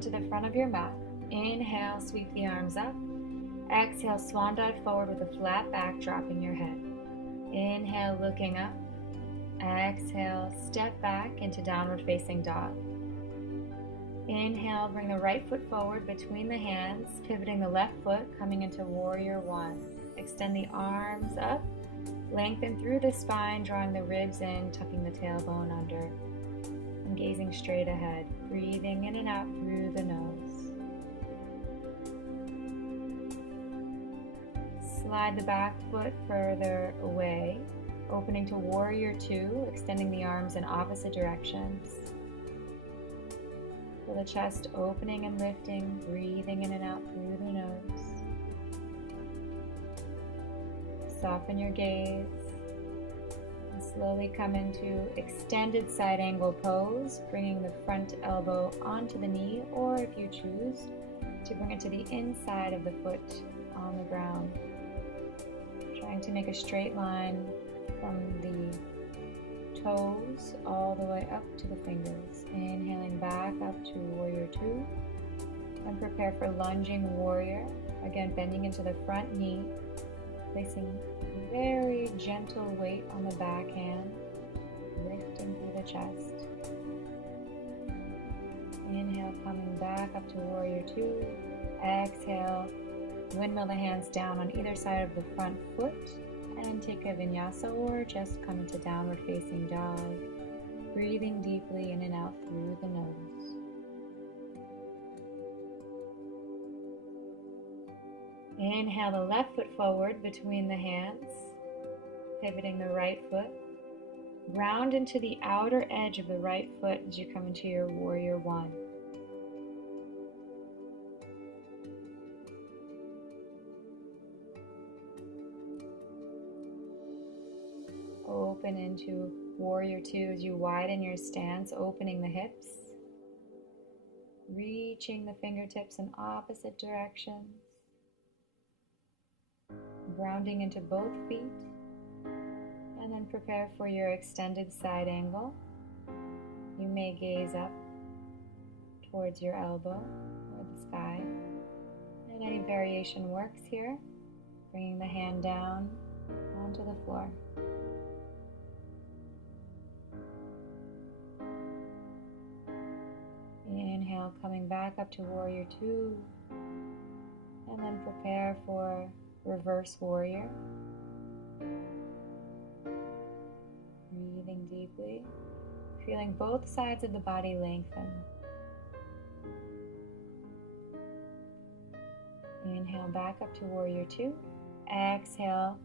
come to the front of your mat. Inhale, sweep the arms up. Exhale, swan dive forward with a flat back, dropping your head. Inhale, looking up. Exhale, step back into downward facing dog. Inhale, bring the right foot forward between the hands, pivoting the left foot, coming into warrior one. Extend the arms up, lengthen through the spine, drawing the ribs in, tucking the tailbone under, and gazing straight ahead, breathing in and out through the nose. Slide the back foot further away, opening to warrior two, extending the arms in opposite directions. Feel the chest opening and lifting, breathing in and out through the nose. Soften your gaze and slowly come into extended side angle pose, bringing the front elbow onto the knee, or if you choose, to bring it to the inside of the foot on the ground. Trying to make a straight line from the toes all the way up to the fingers. Inhaling back up to warrior two. And prepare for lunging warrior. Again, bending into the front knee. Placing very gentle weight on the back hand. Lifting through the chest. Inhale, coming back up to warrior two. Exhale. Windmill the hands down on either side of the front foot and take a vinyasa or just come into downward facing dog, breathing deeply in and out through the nose. Inhale the left foot forward between the hands, pivoting the right foot. Ground into the outer edge of the right foot as you come into your warrior one. Open into warrior two as you widen your stance, opening the hips, reaching the fingertips in opposite directions, grounding into both feet, and then prepare for your extended side angle. You may gaze up towards your elbow or the sky, and any variation works here, bringing the hand down onto the floor. Inhale, coming back up to warrior two, and then prepare for reverse warrior. Breathing deeply, feeling both sides of the body lengthen. Inhale, back up to warrior two. Exhale,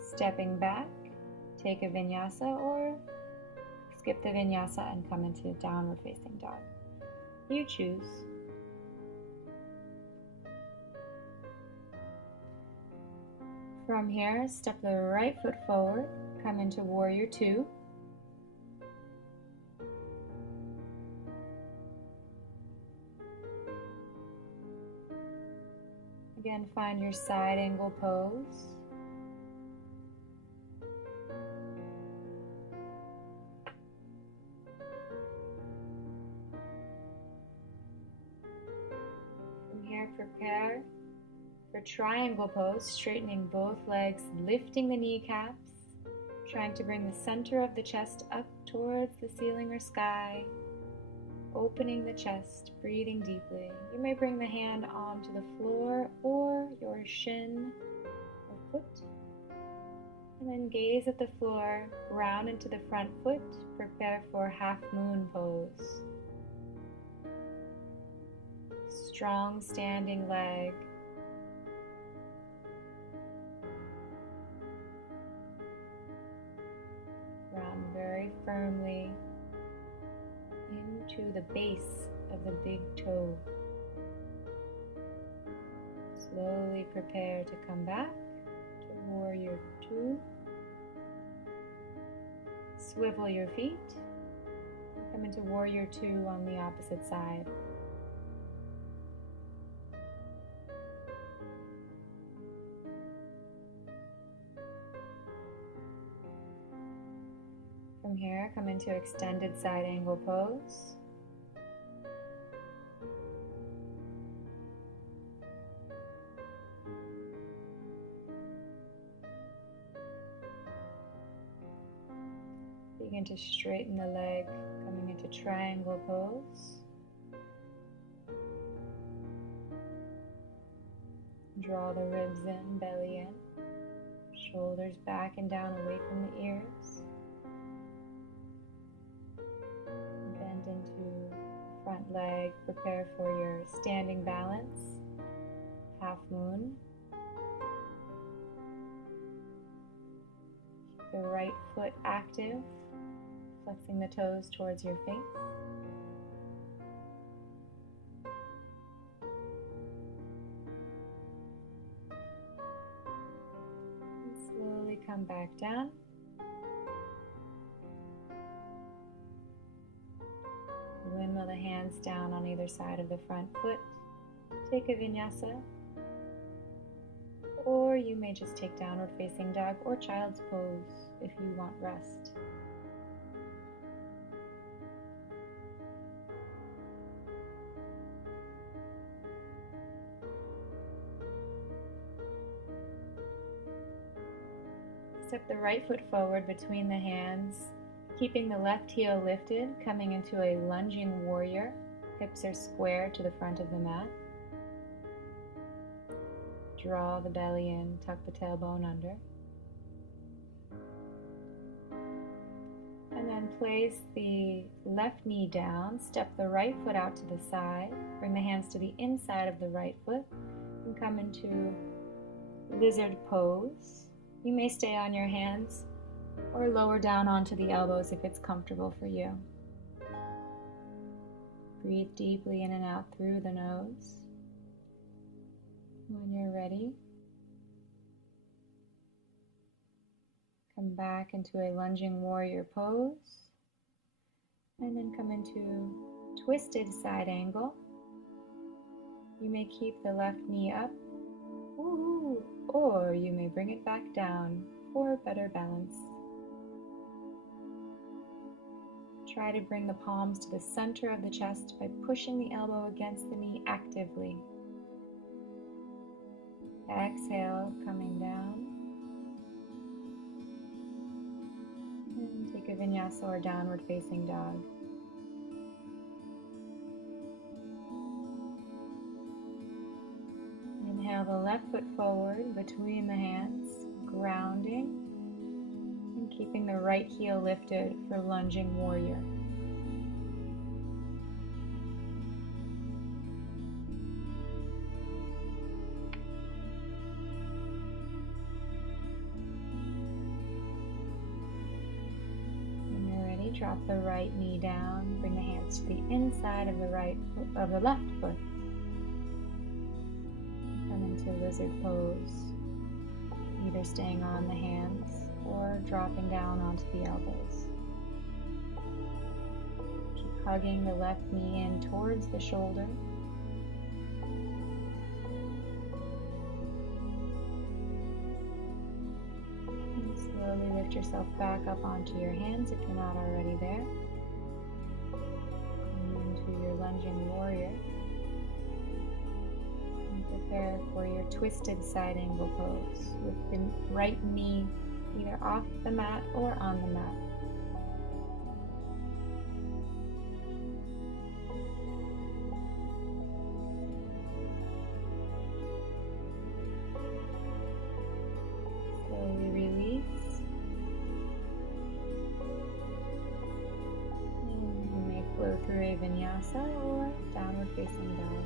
stepping back, take a vinyasa or skip the vinyasa and come into downward facing dog. You choose. From here, step the right foot forward, come into warrior two. Again, find your side angle pose. Prepare for triangle pose, straightening both legs, lifting the kneecaps, trying to bring the center of the chest up towards the ceiling or sky, opening the chest, breathing deeply. You may bring the hand onto the floor or your shin or foot, and then gaze at the floor, ground into the front foot, prepare for half moon pose. Strong standing leg. Ground very firmly into the base of the big toe. Slowly prepare to come back to warrior two. Swivel your feet. Come into warrior two on the opposite side. From here, come into extended side angle pose. Begin to straighten the leg, coming into triangle pose. Draw the ribs in, belly in, shoulders back and down away from the ears. Bend into front leg, prepare for your standing balance, half moon. Keep the right foot active, flexing the toes towards your face. Slowly come back down. Windmill the hands down on either side of the front foot. Take a Vinyasa, or you may just take downward facing dog or child's pose if you want rest. Step the right foot forward between the hands, keeping the left heel lifted, coming into a lunging warrior. Hips are square to the front of the mat. Draw the belly in, tuck the tailbone under. And then place the left knee down, step the right foot out to the side, bring the hands to the inside of the right foot, and come into lizard pose. You may stay on your hands or lower down onto the elbows if it's comfortable for you. Breathe deeply in and out through the nose. When you're ready, come back into a lunging warrior pose, and then come into twisted side angle. You may keep the left knee up, or you may bring it back down for better balance. Try to bring the palms to the center of the chest by pushing the elbow against the knee actively. Exhale, coming down. And take a Vinyasa or downward facing dog. Inhale the left foot forward between the hands, grounding, and keeping the right heel lifted for lunging warrior. Drop the right knee down, bring the hands to the inside of the left foot. Come into lizard pose, either staying on the hands or dropping down onto the elbows. Keep hugging the left knee in towards the shoulder. Slowly lift yourself back up onto your hands if you're not already there. Come into your lunging warrior. And prepare for your twisted side angle pose with the right knee either off the mat or on the mat. Slowly release. Flow through a Vinyasa or downward facing dog.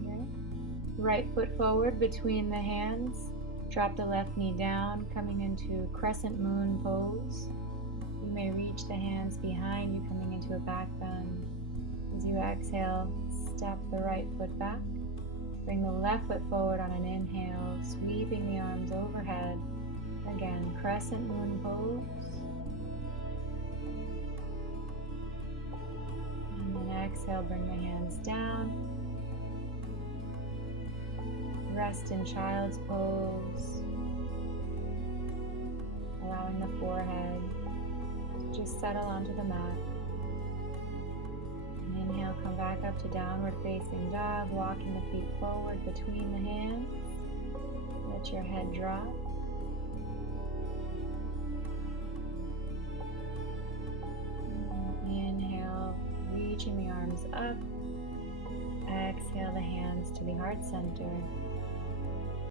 Okay. Right foot forward between the hands. Drop the left knee down, coming into crescent moon pose. You may reach the hands behind you, coming into a back bend. As you exhale, step the right foot back. Bring the left foot forward on an inhale, sweeping the arms overhead. Again, crescent moon pose. And then exhale, bring the hands down. Rest in child's pose. Allowing the forehead to just settle onto the mat. Inhale, come back up to downward facing dog, walking the feet forward between the hands. Let your head drop. Inhale, reaching the arms up. Exhale the hands to the heart center.